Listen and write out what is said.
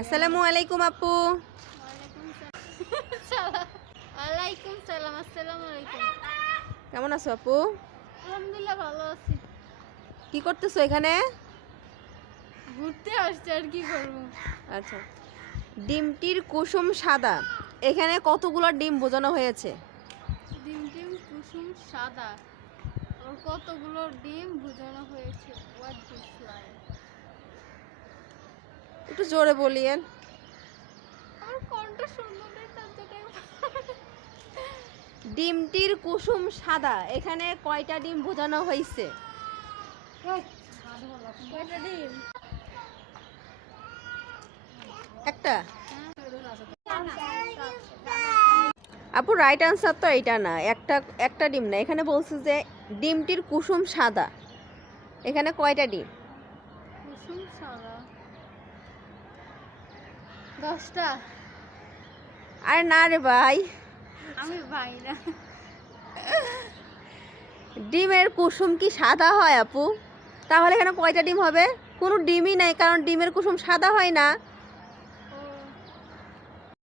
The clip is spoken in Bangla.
আসসালামু আলাইকুম আপু। ওয়ালাইকুম সালাম। আসসালামু আলাইকুম। কেমন আছো আপু? আলহামদুলিল্লাহ ভালো আছি। কি করতেছো এখানে? ঘুরতে আসছি আর কি করব। আচ্ছা। ডিমটির কুসুম সাদা। এখানে কতগুলো ডিম বোঝানো হয়েছে? ডিম ডিম কুসুম সাদা। ওর কতগুলো ডিম বুঝানো হয়েছে? একটু জোরে বলিয়েন। ডিমটির কুসুম সাদা এখানে কয়টা ডিম বোঝানো হয়েছে একটা? আপু রাইট আনসার তো এটা না একটা একটা ডিম না। এখানে বলছে যে ডিমটির কুসুম সাদা এখানে কয়টা ডিম? কুসুম সাদা? দশটা। আরে না রে ভাই। আমি ভাই না। ডিমের কুসুম কি সাদা হয় আপু? তাহলে এখানে কয়টা ডিম হবে? কোনো ডিমই নাই কারণ ডিমের কুসুম সাদা হয় না।